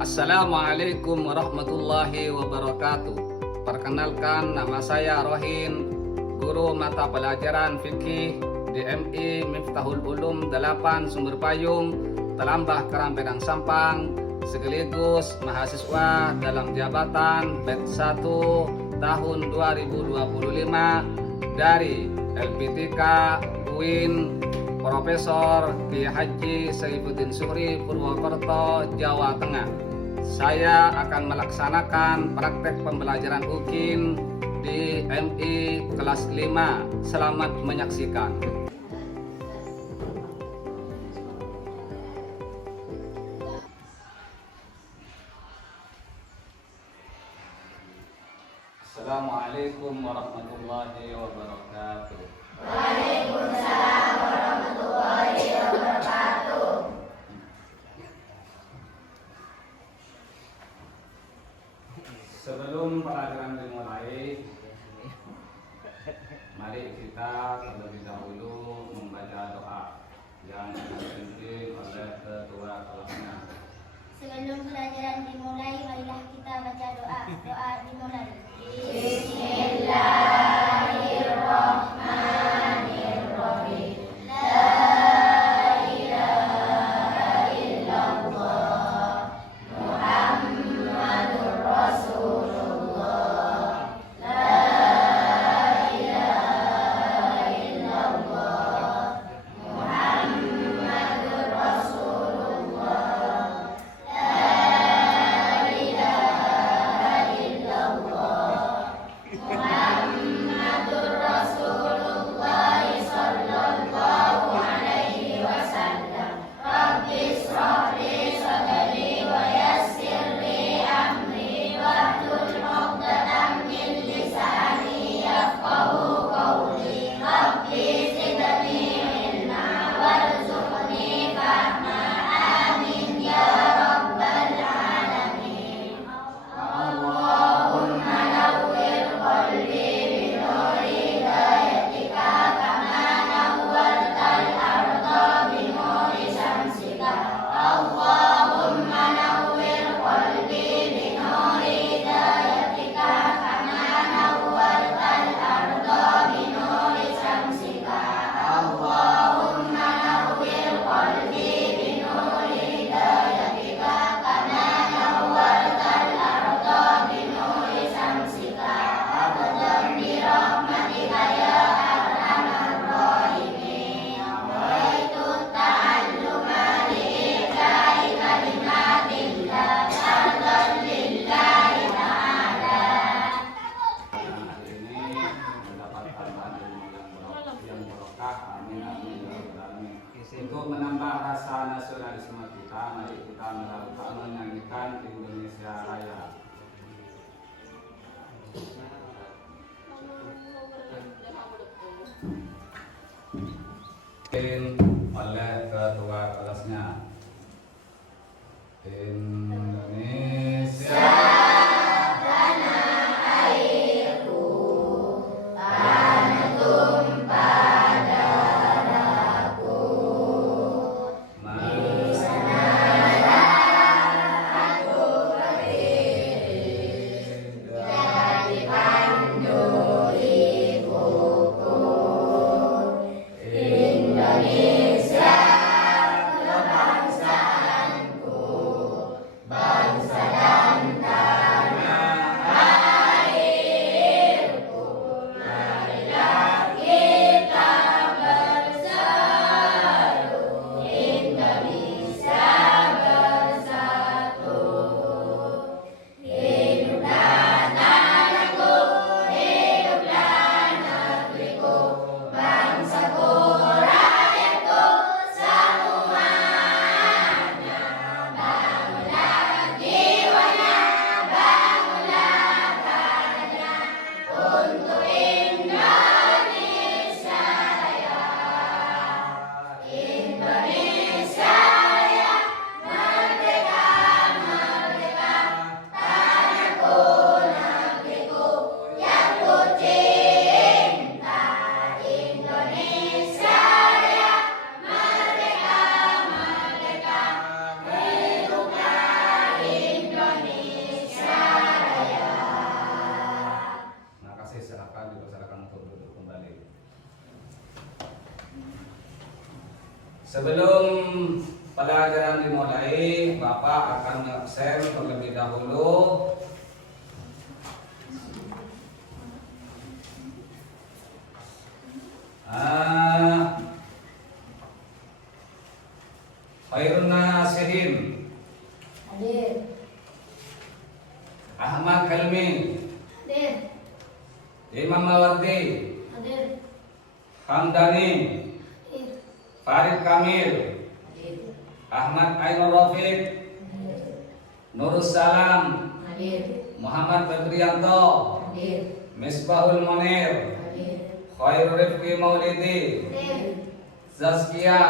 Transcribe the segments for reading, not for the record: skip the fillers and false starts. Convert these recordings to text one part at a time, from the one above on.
Assalamualaikum warahmatullahi wabarakatuh. Perkenalkan, nama saya Rohin, guru mata pelajaran fikih di MI Miftahul Ulum 8 Sumber Payung, Telambah Karampedan Sampang, sekaligus mahasiswa dalam jabatan Batch 1 tahun 2025 dari LPTK UIN Profesor Kiai Haji Saifuddin Syukri, Purwokerto, Jawa Tengah. Saya akan melaksanakan praktek pembelajaran UKIN di MI kelas 5. Selamat menyaksikan. Assalamualaikum warahmatullahi wabarakatuh. Waalaikumsalam warahmatullahi wabarakatuh. Sebelum pelajaran dimulai, mari kita terlebih dahulu membaca doa yang dipimpin oleh ketua kelasnya. Sebelum pelajaran dimulai, marilah kita baca doa. Doa dimulai. Bismillahirrahmanirrahim. La ilaha illallah Muhammadur Rasulullah. La ilaha illallah Muhammadur Rasulullah. La ilaha illallah Muhammadur Rasulullah sallallahu alaihi wasallam. Rabbi shrah li sadri wa yassir li amri wahlul 'uqdatam min lisani yafqahu qawli. Rabbi zidni ilma warzuqni fahma. Amin ya rabbal alamin. Allahumma nawwir qalbi bi nuri hidayatika kama nawwartal arda bi nuri syamsika. Allahumma nawwir qalbi bi nuri hidayatika kama nawwartal arda bi nuri syamsika. Allahumma nawwir qalbi bi nuri hidayatika kama nawwartal arda bi nuri syamsika. Abadan bi rahmatika ya arhamar rahimin. Nawaitu ta'alluma li ilahi kalimatillah ardan lillahi ta'ala. Hari ini mendapatkan yang berkah. Amin amin ya rabbal alamin. Untuk menambah rasa nasionalisme kita, mari kita menyanyikan Indonesia Raya. Oleh ketua kelasnya. Indonesia Indonesia Sebelum pelajaran dimulai, Bapak akan mengabsen terlebih dahulu Khairun Nasihin Hadir. Ahmad Helmi, Hadir. Imam Mawardi, Hadir. Hamdani, Hadir. Farid Kamil, Hadir. Ahmad Ainur Rafiq, Nurus Salam, Hadir. Muhammad Badrianto, Hadir. Misbahul Munir, Hadir. Khairul Rifqi Maulidi, Hadir. Zazkia,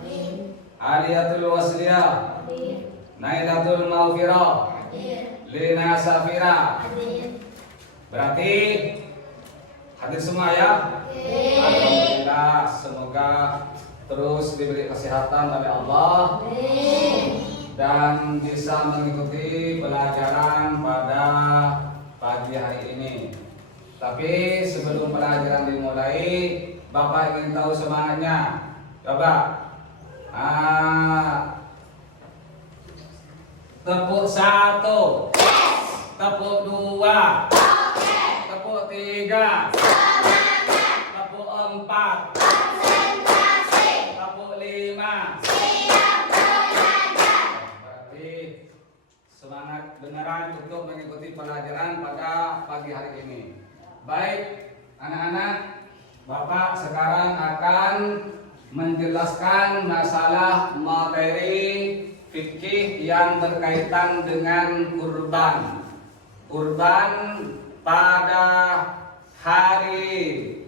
Hadir. Aliyatul Wasliyah, Hadir. Nailatul Maghfirah, Hadir. Lina Safira. Hadir. Berarti hadir semua ya? Hadir. Alhamdulillah, semoga terus diberi kesehatan oleh Allah dan bisa mengikuti pelajaran pada pagi hari ini. Tapi sebelum pelajaran dimulai, Bapak ingin tahu semangatnya. Coba. Tepuk 1, tepuk 2, tepuk 3, tepuk 4, tepuk 5. Berarti semangat beneran untuk mengikuti pelajaran pada pagi hari ini. Baik, anak-anak, Bapak sekarang akan menjelaskan masalah materi fikih yang berkaitan dengan kurban. Kurban pada hari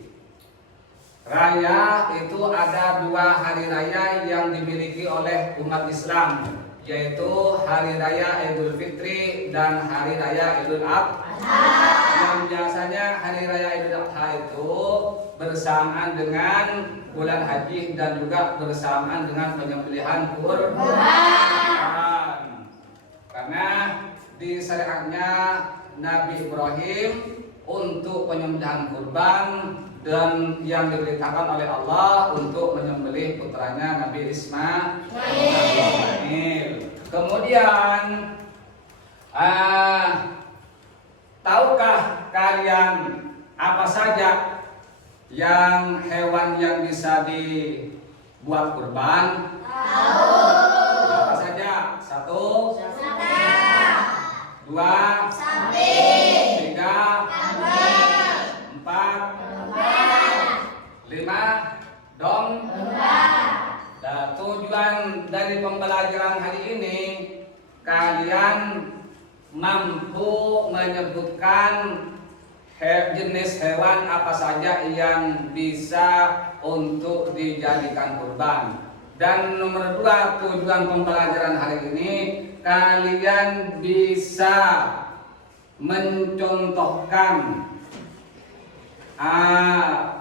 raya itu ada 2 hari raya yang dimiliki oleh umat Islam, yaitu hari raya Idul Fitri dan hari raya Idul Adha. Yang biasanya hari raya Idul Adha itu bersamaan dengan bulan haji dan juga bersamaan dengan penyembelihan kurban. Karena di syariatnya Nabi Ibrahim untuk penyembelihan kurban dan yang diberitakan oleh Allah untuk menyembelih putranya Nabi Ismail. Kemudian tahukah kalian apa saja yang hewan yang bisa dibuat kurban? Tahu. Apa saja? 1, 2, Sapi. 3, Kambing. 4, 5, Domba. Dan tujuan dari pembelajaran hari ini, kalian mampu menyebutkan jenis hewan apa saja yang bisa untuk dijadikan kurban. Dan nomor 2, tujuan pembelajaran hari ini, kalian bisa mencontohkan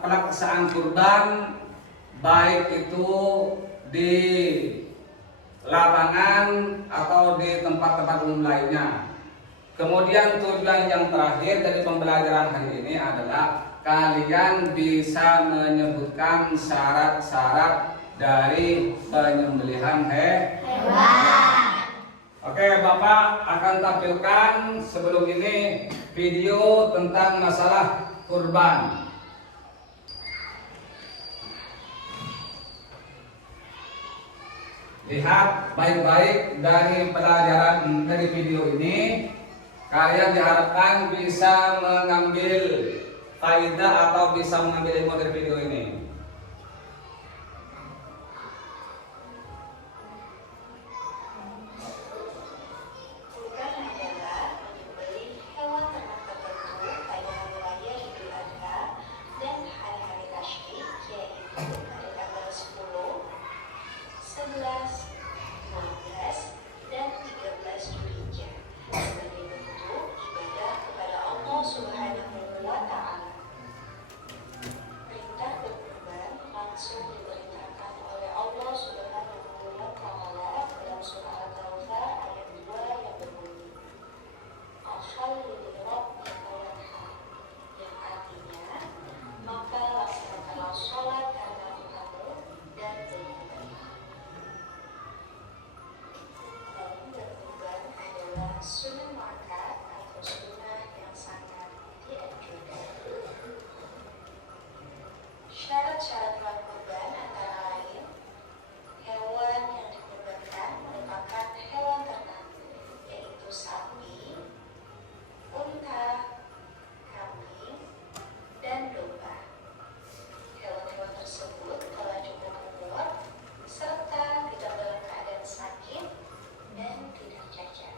pelaksanaan kurban, baik itu di lapangan atau di tempat-tempat umum lainnya. Kemudian tujuan yang terakhir dari pembelajaran hari ini adalah kalian bisa menyebutkan syarat-syarat dari penyembelihan hewan. Oke, Bapak akan tampilkan sebelum ini video tentang masalah kurban. Lihat baik-baik dari pelajaran dari video ini. Kalian diharapkan bisa mengambil faedah atau bisa mengambil ilmu dari video ini. Kurban adalah menyembelih hewan ternak tertentu pada hari raya Idul Adha dan hari-hari tasyrik, yaitu pada tanggal 10, 11, 12, dan 13 Dzulhijjah sebagai bentuk ibadah kepada Allah Subhanahu wa Ta'ala. Perintah berkurban sunnah muakkad atau sunnah yang sangat dianjurkan. Syarat-syarat hewan kurban antara lain, hewan yang dikurbankan merupakan hewan ternak, yaitu sapi, unta, kambing, dan domba. Hewan-hewan tersebut telah cukup umur serta tidak dalam keadaan sakit dan tidak cacat.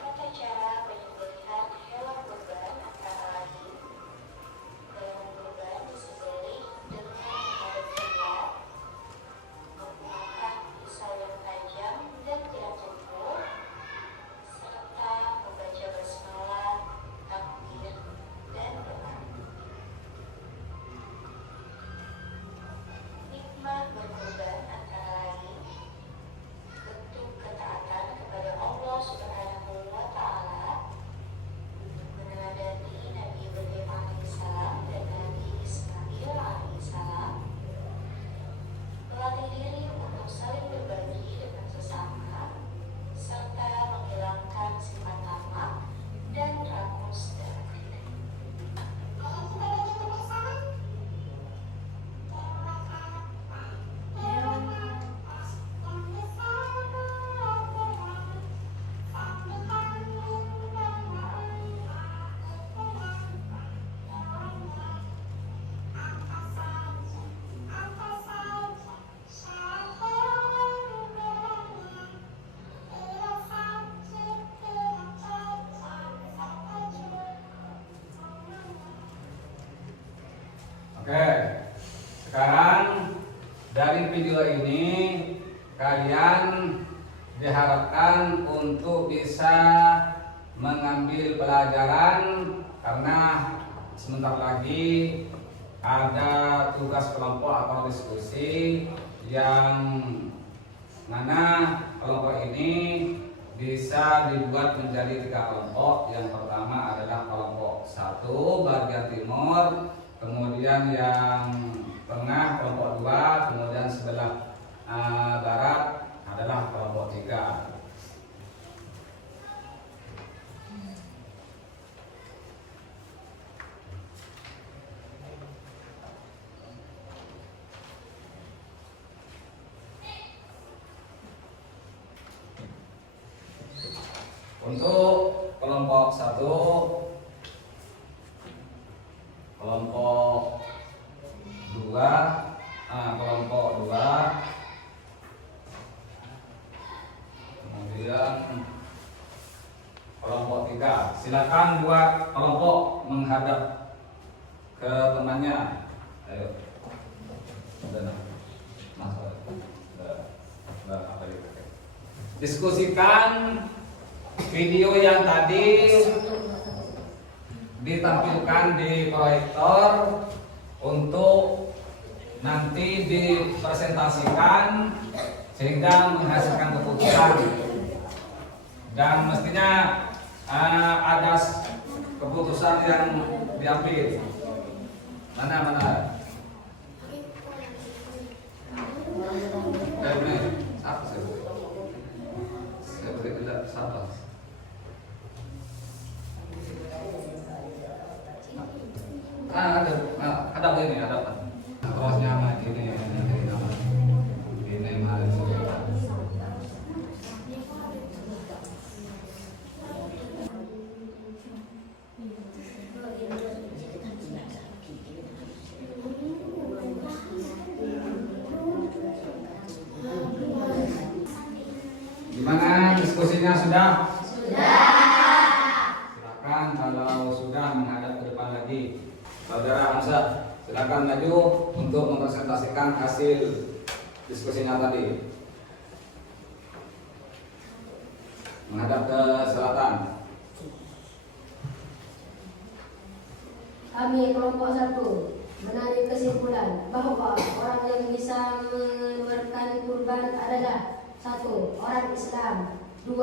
Tata cara penyembelihan hewan kurban antara lain, hewan kurban disembelih dengan menghadap kiblat, menggunakan pisau yang tajam dan tidak tumpul, serta membaca basmalah, takbir, dan doa. Nikmat berkurban antara lain, bentuk ketaatan kepada Allah Subhanahu wa Ta'ala, meneladani Nabi Ibrahim alaihissalam dan Nabi Ismail alaihissalam, melatih diri untuk saling berbagi dengan sesama, serta menghilangkan sifat tamak dan rakus dalam diri. Oke, sekarang dari video ini kalian diharapkan untuk bisa mengambil pelajaran karena sebentar lagi ada tugas kelompok atau diskusi yang mana kelompok ini bisa dibuat menjadi 3 kelompok. Yang pertama adalah kelompok 1 bagian timur, kemudian yang tengah kelompok 2, kemudian sebelah barat adalah kelompok 3. Untuk kelompok 1, kelompok 2, kemudian kelompok 3. Silakan buat kelompok menghadap ke temannya. Ayo. Diskusikan video yang tadi ditampilkan di proyektor untuk nanti dipresentasikan sehingga menghasilkan keputusan, dan mestinya ada keputusan yang diambil. Mana? Apa saya beri siapa? Ada begini, ada apa? Terusnya mah ini mah gimana diskusinya sudah? Silakan kalau sudah menghadap ke depan lagi. Saudara Hamzah, silakan maju untuk mempresentasikan hasil diskusinya tadi. Menghadap ke selatan. Kami kelompok 1 menarik kesimpulan bahwa orang yang bisa memberikan kurban adalah 1. Orang Islam, 2.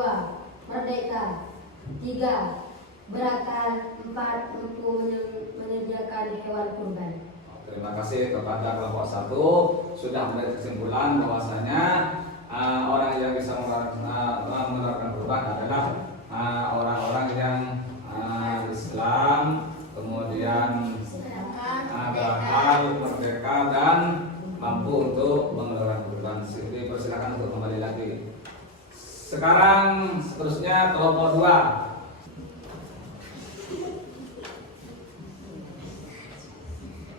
Merdeka, 3. Berakal, 4. Mampu menyediakan hewan kurban. Terima kasih kepada kelompok 1 sudah menarik kesimpulan bahwasanya orang yang bisa Sekarang seterusnya kelompok 2.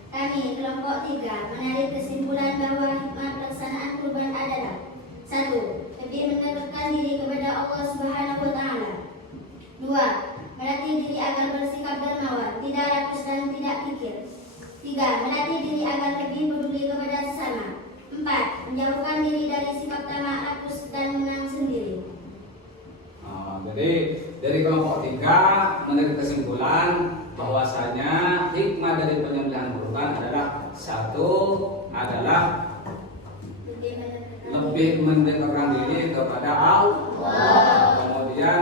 Kami kelompok 3 menarik kesimpulan bahwa hikmah pelaksanaan kurban adalah 1. Lebih mendekatkan diri kepada Allah Subhanahu wa taala. 2. Melatih diri agar bersikap dermawan, tidak rakus dan tidak kikir. 3. Melatih diri agar lebih peduli kepada sesama. 4. Menjauhkan diri dari sifat tamak, rakus dan menang sendiri. Jadi dari kelompok 3 menarik kesimpulan bahwasanya hikmah dari penyembelihan kurban adalah 1 adalah lebih mendekatkan diri kepada Allah. Kemudian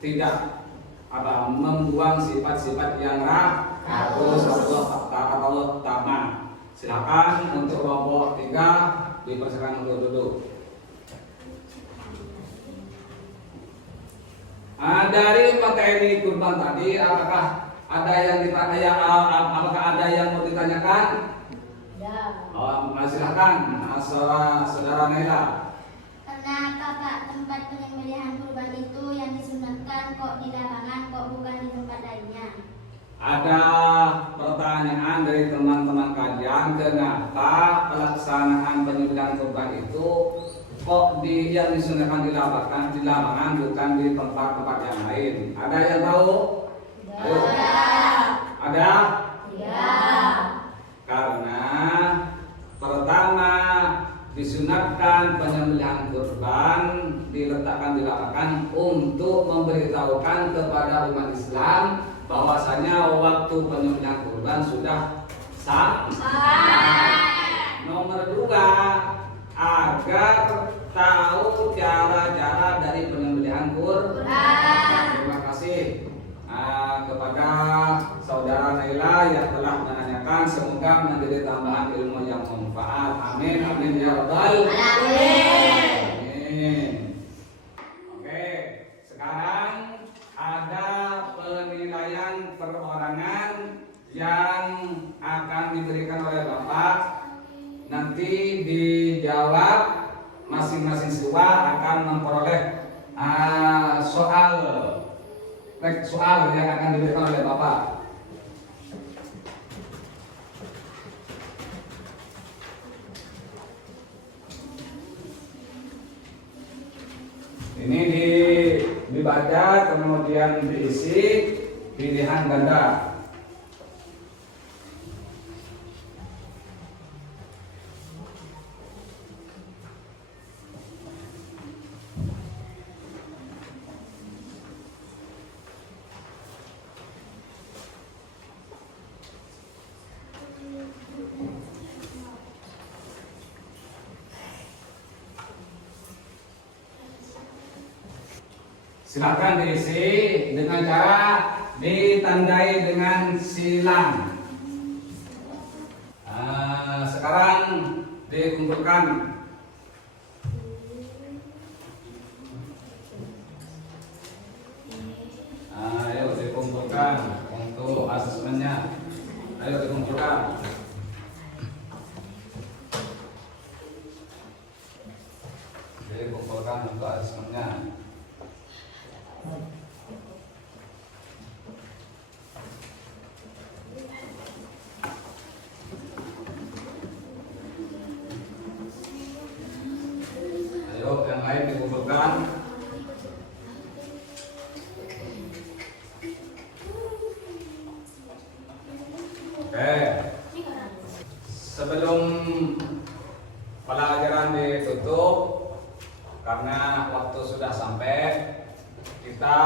tidak membuang sifat-sifat yang rakus atau tamak. Silakan untuk kelompok 3 dipersilakan untuk duduk. Dari materi kurban tadi, apakah ada yang ditanya? Apakah ada yang mau ditanyakan? Ya. Silakan, saudara Naila. Kenapa Pak tempat penyembelihan kurban itu yang disunatkan kok di lapangan, kok bukan di tempat lainnya? Ada pertanyaan dari teman-teman kajian, kenapa pelaksanaan penyembelihan kurban itu kok yang disunahkan di lapangan bukan di tempat-tempat yang lain? Ada yang tahu? Ayo. Ada? Ya. Karena pertama disunatkan penyembelihan kurban diletakkan di lapangan untuk memberitahukan kepada umat Islam bahwasanya waktu penyembelihan kurban sudah sampai. Nomor 2, agar tahu cara-cara dari penyembelihan kurban. Terima kasih kepada saudara Naila yang telah menanyakan. Semoga menjadi tambahan ilmu yang bermanfaat. Amin, amin ya rabbal alamin. Oke, sekarang ada penilaian perorangan yang akan diberikan oleh Bapak. Nanti dijawab, masing-masing siswa akan memperoleh soal yang akan diberikan oleh Bapak. Ini dibaca kemudian diisi pilihan ganda. Silakan diisi dengan cara ditandai dengan silang. Sekarang dikumpulkan. Ayo dikumpulkan untuk asesmennya. Ayo dikumpulkan. Dikumpulkan untuk asesmennya. Ayo yang lain dikumpulkan. Oke. Sebelum pelajaran ditutup, karena waktu sudah sampai, kita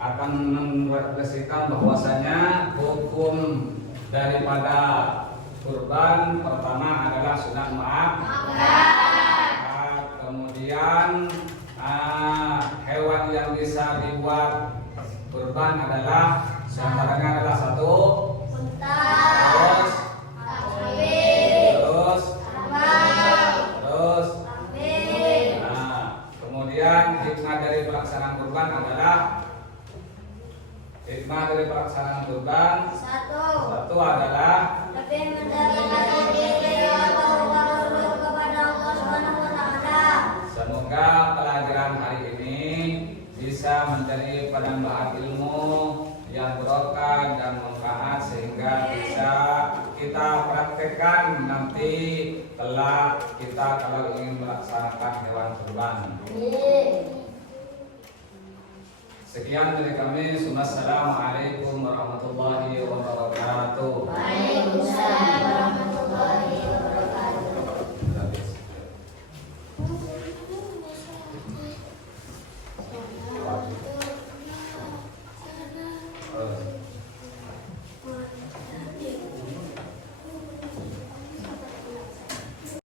akan merefleksikan bahwasanya hukum daripada kurban pertama adalah sunat maaf. Kemudian hewan yang bisa dibuat kurban adalah diantaranya adalah 1 terus kemudian hikmah dari pelaksanaan kurban adalah satu adalah Lebih mendekatkan diri kepada Allah Subhanahu wa taala. penambahan ilmu yang berkah dan manfaat sehingga bisa kita praktekkan nanti kelak kita kalau ingin melaksanakan hewan kurban. Sekian dari kami. Assalamualaikum warahmatullahi wabarakatuh. Waalaikumsalam.